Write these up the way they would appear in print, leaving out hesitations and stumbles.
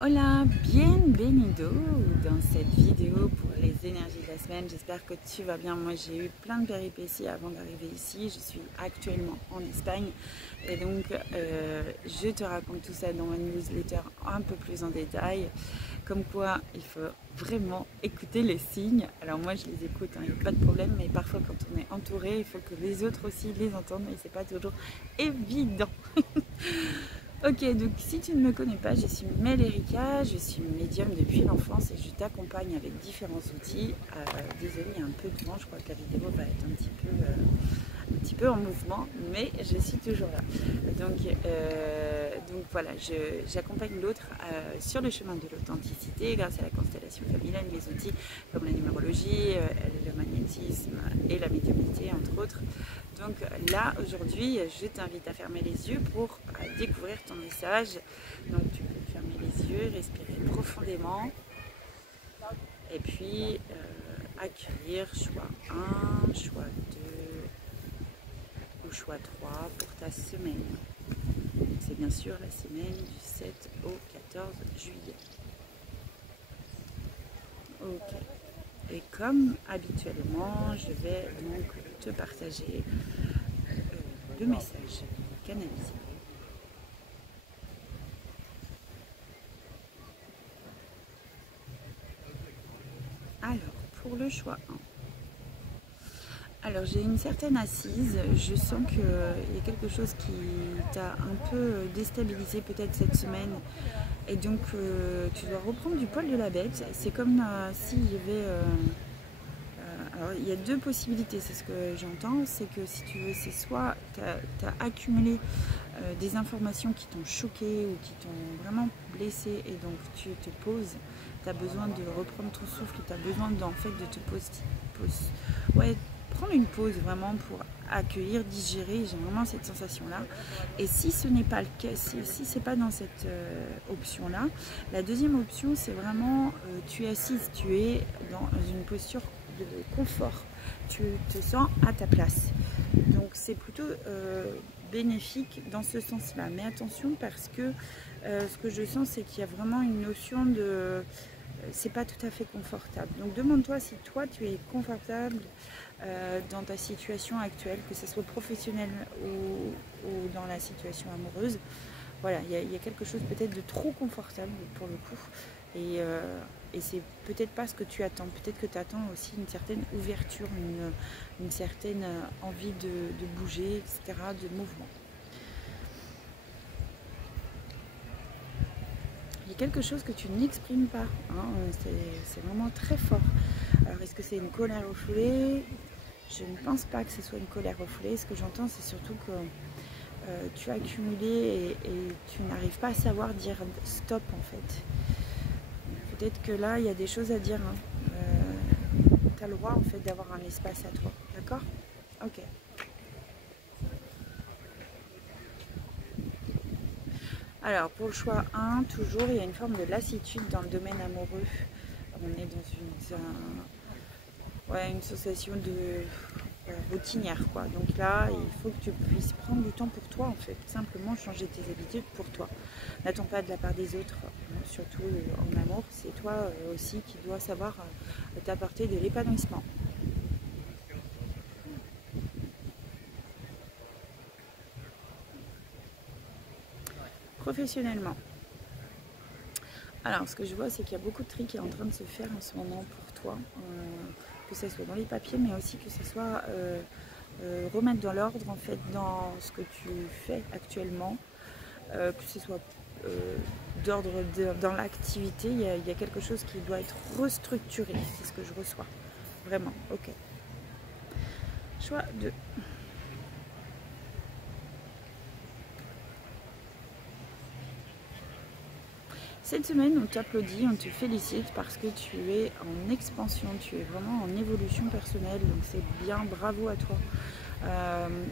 Hola, bienvenido dans cette vidéo pour les énergies de la semaine. J'espère que tu vas bien. Moi, j'ai eu plein de péripéties avant d'arriver ici. Je suis actuellement en Espagne et donc je te raconte tout ça dans ma newsletter un peu plus en détail. Comme quoi, il faut vraiment écouter les signes. Alors moi, je les écoute, il n'y a pas de problème, mais parfois quand on est entouré, il faut que les autres aussi les entendent et c'est pas toujours évident. Ok, donc si tu ne me connais pas, je suis Mel Erika, je suis médium depuis l'enfance et je t'accompagne avec différents outils. Désolée, il y a un peu de vent, je crois que la vidéo va être un petit peu en mouvement, mais je suis toujours là. Donc voilà, j'accompagne l'autre sur le chemin de l'authenticité grâce à la constellation familiale, mes outils comme la numérologie, le magnétisme et la médiumnité entre autres. Donc là, aujourd'hui, je t'invite à fermer les yeux pour découvrir ton message. Donc tu peux fermer les yeux, respirer profondément et puis accueillir choix 1, choix 2 ou choix 3 pour ta semaine. C'est bien sûr la semaine du 7 au 14 juillet. Ok. Et comme habituellement, je vais donc te partager le message canalisé. Alors, pour le choix 1. Alors, j'ai une certaine assise. Je sens qu'il y a quelque chose qui t'a un peu déstabilisé peut-être cette semaine. Et donc, tu dois reprendre du poil de la bête. C'est comme s'il y avait... alors, il y a deux possibilités, c'est ce que j'entends. C'est que si tu veux, c'est soit tu as accumulé des informations qui t'ont choqué ou qui t'ont vraiment blessé et donc tu te poses, tu as besoin de reprendre ton souffle, tu as besoin en fait de te poser, prendre une pause vraiment pour accueillir, digérer. J'ai vraiment cette sensation là. Et si ce n'est pas le cas, si c'est pas dans cette option là, la deuxième option c'est vraiment tu es assise, tu es dans une posture de confort, tu te sens à ta place, donc c'est plutôt bénéfique dans ce sens là. Mais attention, parce que ce que je sens, c'est qu'il y a vraiment une notion de c'est pas tout à fait confortable. Donc demande-toi si toi tu es confortable dans ta situation actuelle, que ce soit professionnelle ou dans la situation amoureuse. Voilà, il y a quelque chose peut-être de trop confortable pour le coup, et c'est peut-être pas ce que tu attends. Peut-être que tu attends aussi une certaine ouverture, une certaine envie de bouger, etc., de mouvement. Il y a quelque chose que tu n'exprimes pas, hein, c'est vraiment très fort. Alors est-ce que c'est une colère refoulée? Je ne pense pas que ce soit une colère refoulée. Ce que j'entends, c'est surtout que tu as accumulé et tu n'arrives pas à savoir dire stop en fait. Peut-être que là, il y a des choses à dire. Hein. Tu as le droit en fait d'avoir un espace à toi. D'accord? Ok. Alors, pour le choix 1, toujours, il y a une forme de lassitude dans le domaine amoureux. On est dans une sensation de routinière, quoi. Donc là, il faut que tu puisses prendre du temps pour toi, en fait. Simplement changer tes habitudes pour toi. N'attends pas de la part des autres, surtout en amour. C'est toi aussi qui dois savoir t'apporter de l'épanouissement. Professionnellement. Alors, ce que je vois, c'est qu'il y a beaucoup de tri qui est en train de se faire en ce moment pour toi, que ce soit dans les papiers, mais aussi que ce soit remettre dans l'ordre, en fait, dans ce que tu fais actuellement, que ce soit d'ordre dans l'activité. Il y a quelque chose qui doit être restructuré, c'est ce que je reçois. Vraiment, ok. Choix 2. Cette semaine, on t'applaudit, on te félicite parce que tu es en expansion, tu es vraiment en évolution personnelle, donc c'est bien, bravo à toi.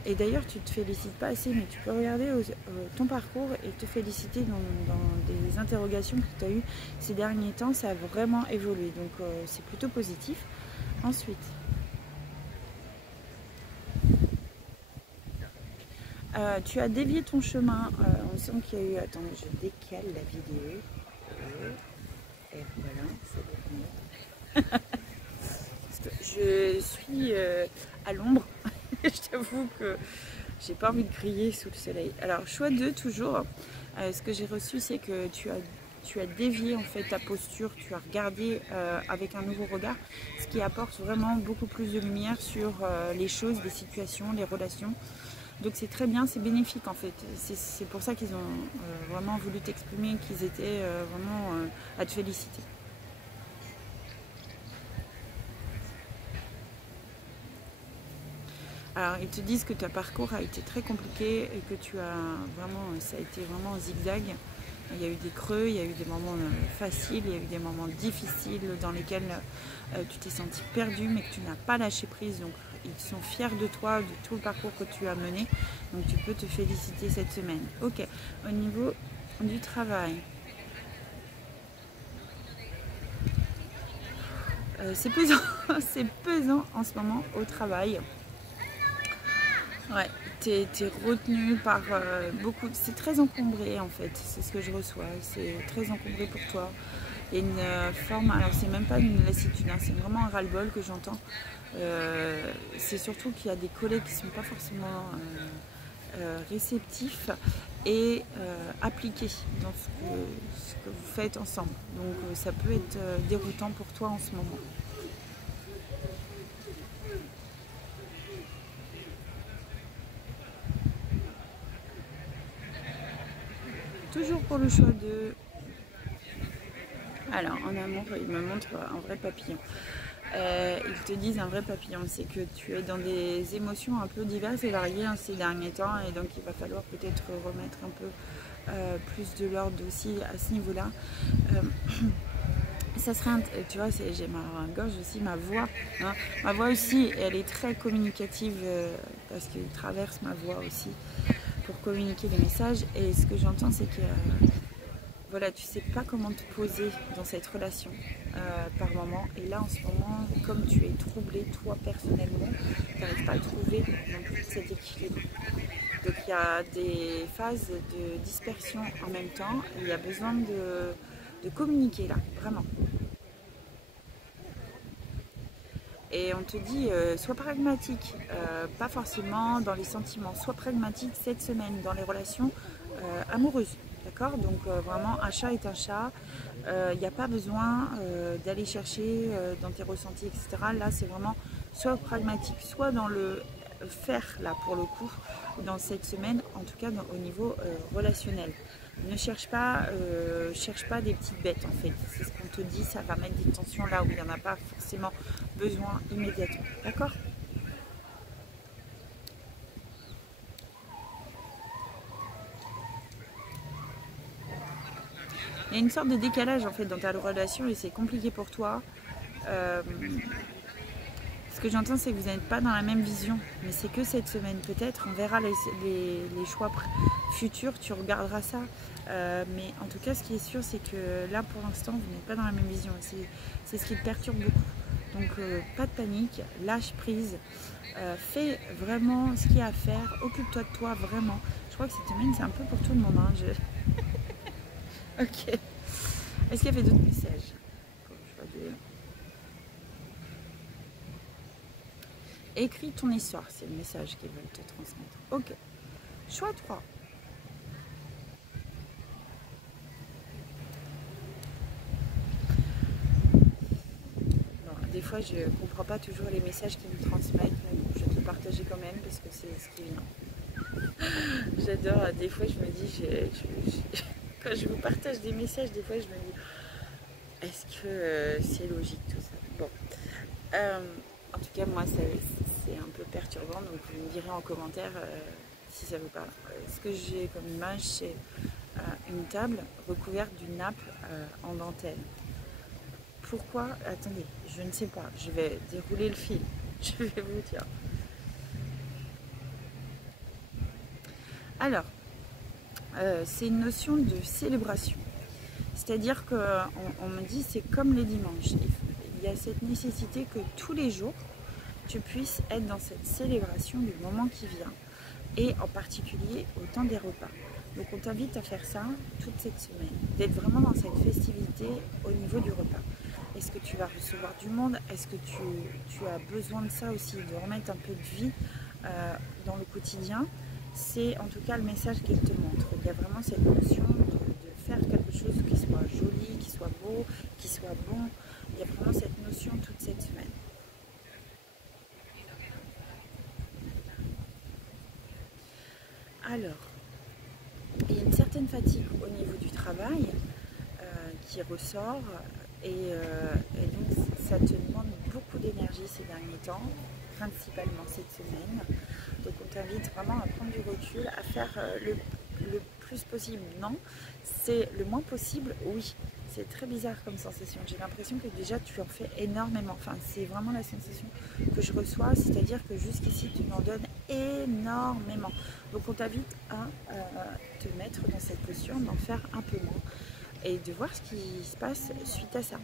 Et d'ailleurs, tu ne te félicites pas assez, mais tu peux regarder ton parcours et te féliciter dans des interrogations que tu as eues ces derniers temps. Ça a vraiment évolué, donc c'est plutôt positif. Ensuite, tu as dévié ton chemin. On sent qu'il y a eu... Attends, je décale la vidéo. Parce que je suis à l'ombre. Je t'avoue que j'ai pas envie de crier sous le soleil. Alors choix 2 toujours. Ce que j'ai reçu, c'est que tu as dévié en fait ta posture, tu as regardé avec un nouveau regard, ce qui apporte vraiment beaucoup plus de lumière sur les choses, les situations, les relations. Donc c'est très bien, c'est bénéfique en fait. C'est pour ça qu'ils ont vraiment voulu t'exprimer, qu'ils étaient vraiment à te féliciter. Alors ils te disent que ton parcours a été très compliqué et que ça a été vraiment zigzag. Il y a eu des creux, il y a eu des moments faciles, il y a eu des moments difficiles dans lesquels tu t'es senti perdu mais que tu n'as pas lâché prise. Donc ils sont fiers de toi, de tout le parcours que tu as mené. Donc tu peux te féliciter cette semaine. Ok, au niveau du travail. C'est pesant, c'est pesant en ce moment au travail. Ouais, t'es retenu par beaucoup. C'est très encombré en fait, c'est ce que je reçois. C'est très encombré pour toi. Il y a une forme, alors c'est même pas une lassitude, hein, c'est vraiment un ras-le-bol que j'entends. C'est surtout qu'il y a des collègues qui ne sont pas forcément réceptifs et appliqués dans ce que vous faites ensemble. Donc ça peut être déroutant pour toi en ce moment. Toujours pour le choix de... Alors, en amour, il me montre un vrai papillon. Ils te disent un vrai papillon, c'est que tu es dans des émotions un peu diverses et variées ces derniers temps, et donc il va falloir peut-être remettre un peu plus de l'ordre aussi à ce niveau-là. Ça serait, tu vois, j'ai ma gorge aussi, ma voix. Hein. Ma voix aussi, elle est très communicative parce qu'il traverse ma voix aussi pour communiquer les messages. Et ce que j'entends, c'est que voilà, tu sais pas comment te poser dans cette relation par moment. Et là, en ce moment, comme tu es troublé, toi personnellement, tu n'arrives pas à trouver non plus cet équilibre. Donc il y a des phases de dispersion en même temps. Il y a besoin de communiquer là, vraiment. Et on te dit, sois pragmatique, pas forcément dans les sentiments, sois pragmatique cette semaine dans les relations amoureuses. D'accord? Donc vraiment, un chat est un chat. Il n'y a pas besoin d'aller chercher dans tes ressentis, etc. Là, c'est vraiment soit pragmatique, soit dans le faire, là, pour le coup, dans cette semaine, en tout cas au niveau relationnel. Ne cherche pas des petites bêtes, en fait. C'est ce qu'on te dit, ça va mettre des tensions là où il n'y en a pas forcément besoin immédiatement. D'accord? Il y a une sorte de décalage en fait dans ta relation et c'est compliqué pour toi. Ce que j'entends, c'est que vous n'êtes pas dans la même vision, mais c'est que cette semaine. Peut-être on verra les choix futurs, tu regarderas ça. Mais en tout cas, ce qui est sûr, c'est que là, pour l'instant, vous n'êtes pas dans la même vision. C'est ce qui te perturbe beaucoup. Donc, pas de panique, lâche prise. Fais vraiment ce qu'il y a à faire. Occupe-toi de toi, vraiment. Je crois que cette semaine, c'est un peu pour tout le monde. Hein. Ok. Est-ce qu'il y avait d'autres messages? Écris ton histoire, c'est le message qu'ils veulent te transmettre. Ok. Choix 3. Bon, des fois, je ne comprends pas toujours les messages qu'ils me transmettent, mais bon, je vais te le partager quand même parce que c'est ce qui vient. J'adore, des fois, je me dis, quand je vous partage des messages, des fois, je me dis, est-ce que c'est logique tout ça? Bon. En tout cas, moi, c'est un peu perturbant, donc vous me direz en commentaire si ça vous parle. Ce que j'ai comme image, c'est une table recouverte d'une nappe en dentelle. Pourquoi? Attendez, je ne sais pas. Je vais dérouler le fil. Je vais vous dire. Alors, c'est une notion de célébration. C'est-à-dire qu'on me dit c'est comme les dimanches. Il y a cette nécessité que tous les jours, tu puisses être dans cette célébration du moment qui vient. Et en particulier au temps des repas. Donc on t'invite à faire ça toute cette semaine. D'être vraiment dans cette festivité au niveau du repas. Est-ce que tu vas recevoir du monde? Est-ce que tu as besoin de ça aussi, de remettre un peu de vie dans le quotidien? C'est en tout cas le message qu'il te montre. Il y a vraiment cette notion de faire quelque chose qui soit joli, qui soit beau, qui soit bon. Il y a vraiment cette notion toute cette semaine. Alors, il y a une certaine fatigue au niveau du travail qui ressort et donc ça te demande beaucoup d'énergie ces derniers temps, principalement cette semaine. Donc on t'invite vraiment à prendre du recul, à faire le plus possible. Non, c'est le moins possible, oui. C'est très bizarre comme sensation. J'ai l'impression que déjà tu en fais énormément. Enfin, c'est vraiment la sensation que je reçois, c'est-à-dire que jusqu'ici tu m'en donnes énormément. Donc on t'invite à te mettre dans cette posture, d'en faire un peu moins et de voir ce qui se passe suite à ça.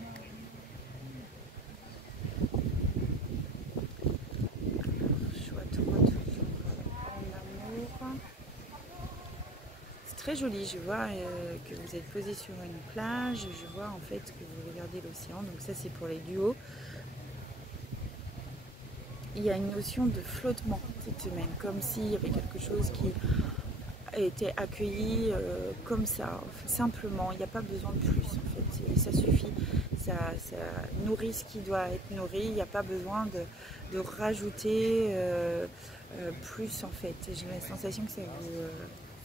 Très joli, je vois que vous êtes posé sur une plage, je vois en fait que vous regardez l'océan, donc ça c'est pour les duos. Il y a une notion de flottement cette semaine, comme s'il y avait quelque chose qui était accueilli comme ça, simplement, il n'y a pas besoin de plus en fait, ça suffit, ça nourrit ce qui doit être nourri, il n'y a pas besoin de rajouter plus en fait. J'ai la sensation que ça vous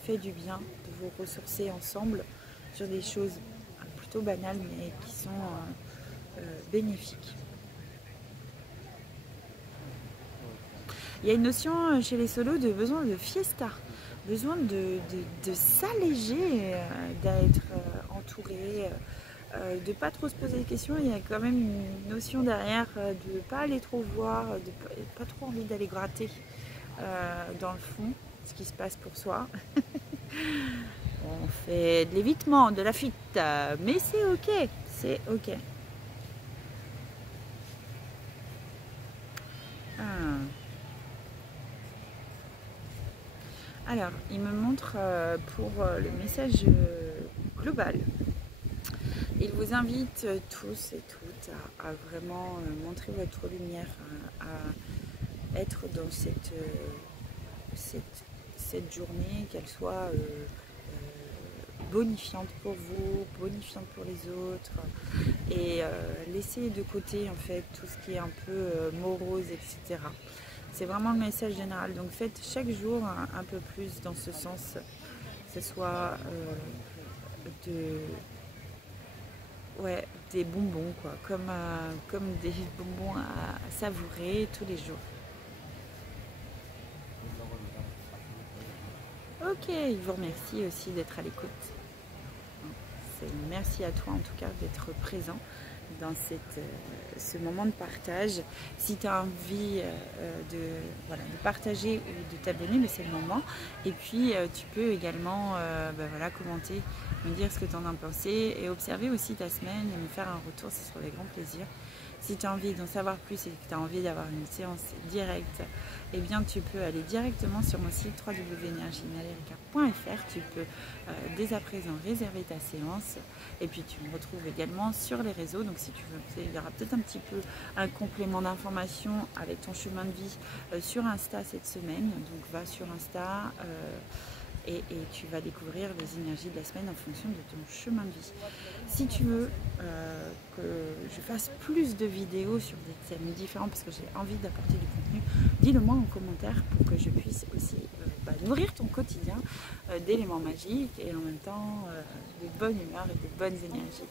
fait du bien de vous ressourcer ensemble sur des choses plutôt banales mais qui sont bénéfiques. Il y a une notion chez les solos de besoin de fiesta, besoin de s'alléger, d'être entouré, de pas trop se poser des questions. Il y a quand même une notion derrière de ne pas aller trop voir, de pas trop envie d'aller gratter dans le fond ce qui se passe pour soi. On fait de l'évitement, de la fuite, mais c'est ok, c'est ok. Alors, il me montre pour le message global. Il vous invite tous et toutes à vraiment montrer votre lumière, à être dans cette journée, qu'elle soit bonifiante pour vous, bonifiante pour les autres, et laisser de côté en fait tout ce qui est un peu morose, etc. C'est vraiment le message général. Donc faites chaque jour un peu plus dans ce sens, que ce soit des bonbons, quoi, comme des bonbons à savourer tous les jours. Ok, je vous remercie aussi d'être à l'écoute. Merci à toi en tout cas d'être présent dans ce moment de partage. Si tu as envie de partager ou de t'abonner, c'est le moment. Et puis tu peux également commenter, me dire ce que tu en as pensé et observer aussi ta semaine et me faire un retour, ce sera avec grand plaisir. Si tu as envie d'en savoir plus et que tu as envie d'avoir une séance directe, eh bien tu peux aller directement sur mon site www.energiemalerica.fr. Tu peux dès à présent réserver ta séance et puis tu me retrouves également sur les réseaux. Donc si tu veux, il y aura peut-être un petit peu un complément d'information avec ton chemin de vie sur Insta cette semaine. Donc va sur Insta et tu vas découvrir les énergies de la semaine en fonction de ton chemin de vie. Si tu veux que je fasse plus de vidéos sur des thèmes différents parce que j'ai envie d'apporter du contenu, dis-le-moi en commentaire pour que je puisse aussi nourrir ton quotidien d'éléments magiques et en même temps de bonne humeur et de bonnes énergies.